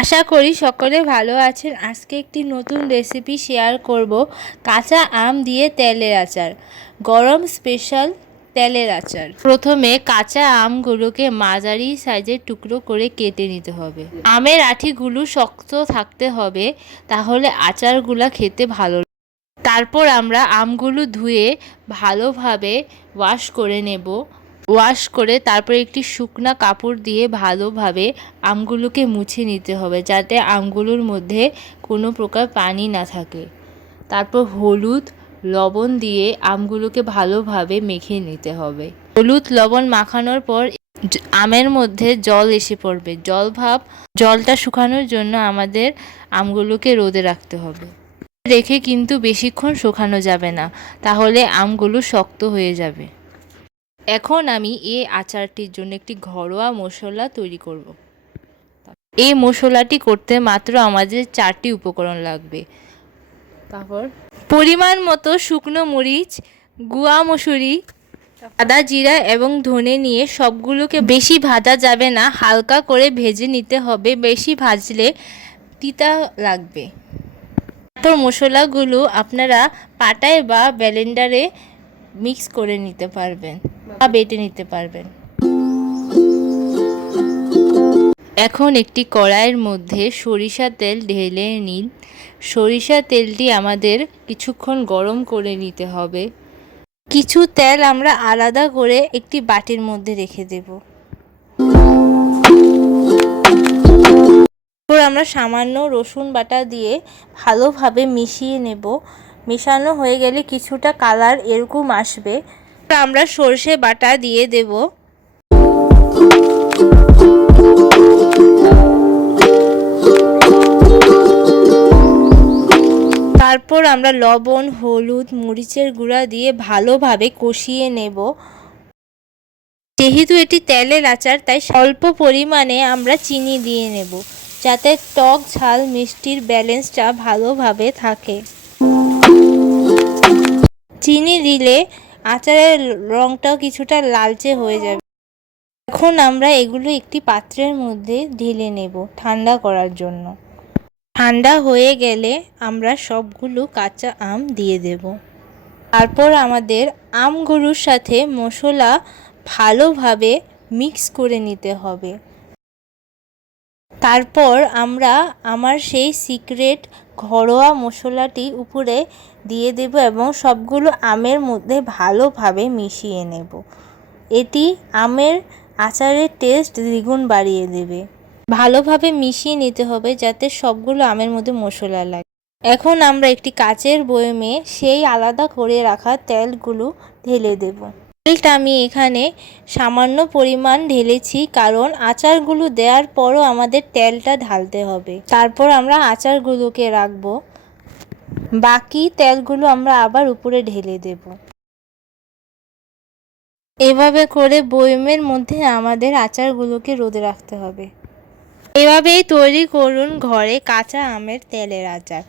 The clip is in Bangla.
আশা করি সকলে ভালো আছেন। আজকে একটি নতুন রেসিপি শেয়ার করব, কাঁচা আম দিয়ে তেলের আচার, গরম স্পেশাল তেলের আচার। প্রথমে কাঁচা আমগুলোকে মাঝারি সাইজের টুকরো করে কেটে নিতে হবে। আমের আঠিগুলো শক্ত থাকতে হবে, তাহলে আচারগুলা খেতে ভালো তারপর আমরা আমগুলো ধুয়ে ভালোভাবে ওয়াশ করে নেব। ওয়াশ করে তারপর একটি শুকনা কাপড় দিয়ে ভালোভাবে আমগুলোকে মুছে নিতে হবে যাতে আমগুলোর মধ্যে কোনো প্রকার পানি না থাকে। তারপর হলুদ লবণ দিয়ে আমগুলোকে ভালোভাবে মেখে নিতে হবে। হলুদ লবণ মাখানোর পর আমের মধ্যে জল এসে পড়বে। জল ভাব, জলটা শুকানোর জন্য আমাদের আমগুলোকে রোদে রাখতে হবে। রেখে কিন্তু বেশিক্ষণ শুকানো যাবে না, তাহলে আমগুলো শক্ত হয়ে যাবে। এখন আমি এই আচারটির জন্য একটি ঘরোয়া মশলা তৈরি করব। এই মশলাটি করতে মাত্র আমাদের চারটি উপকরণ লাগবে। তারপর? পরিমাণ মতো শুকনো মরিচ গুয়া মসুরি আদা জিরা এবং ধনে নিয়ে সবগুলোকে বেশি ভাজা যাবে না হালকা করে ভেজে নিতে হবে বেশি ভাজলে তিতা লাগবে। তারপর মশলাগুলো আপনারা পাটায় বা ব্লেন্ডারে মিক্স করে নিতে পারবেন। বেটে নিতে পারবেন। এখন একটি কড়াইয়ের মধ্যে সরিষা তেল ঢেলে নিন। সরিষা তেলটি আমাদের কিছুক্ষণ গরম করে নিতে হবে। কিছু তেল আমরা আলাদা করে একটি বাটির মধ্যে রেখে দেব। তারপর আমরা সামান্য রসুন বাটা দিয়ে ভালোভাবে মিশিয়ে নেব। মেশানো হয়ে গেলে কিছুটা কালার এরকম আসবে। আমরা সর্ষে বাটা দিয়ে দেব। তারপর আমরা লবণ, হলুদ, মরিচের গুঁড়া দিয়ে ভালোভাবে কষিয়ে নেব। যেহেতু এটি তেলের আচার, তাই অল্প পরিমাণে আমরা চিনি দিয়ে নেব, যাতে টক, ঝাল, মিষ্টির ব্যালেন্সটা ভালোভাবে থাকে। চিনি দিলে আচারের রঙটাও কিছুটা লালচে হয়ে যাবে। এখন আমরা এগুলো একটি পাত্রের মধ্যে ঢেলে নেব ঠান্ডা করার জন্য। ঠান্ডা হয়ে গেলে আমরা সবগুলো কাঁচা আম দিয়ে দেব। তারপর আমাদের আমগুলোর সাথে মশলা ভালোভাবে মিক্স করে নিতে হবে। তারপর আমরা আমার সেই সিক্রেট ঘরোয়া মশলাটি উপরে দিয়ে দেব এবং সবগুলো আমের মধ্যে ভালোভাবে মিশিয়ে নেব। এটি আমের আচারের টেস্ট দ্বিগুণ বাড়িয়ে দেবে। ভালোভাবে মিশিয়ে নিতে হবে যাতে সবগুলো আমের মধ্যে মশলা লাগে। এখন আমরা একটি কাচের বয়মে সেই আলাদা করে রাখা তেলগুলো ঢেলে দেব। তেলটা আমি এখানে সামান্য পরিমাণ ঢেলেছি, কারণ আচারগুলো দেওয়ার পরও আমাদের তেলটা ঢালতে হবে। তারপর আমরা আচারগুলোকে রাখব। বাকি তেলগুলো আমরা আবার উপরে ঢেলে দেব। এভাবে করে বয়মের মধ্যে আমাদের আচারগুলোকে রোদে রাখতে হবে। এভাবেই তৈরি করুন ঘরে কাঁচা আমের তেলের আচার।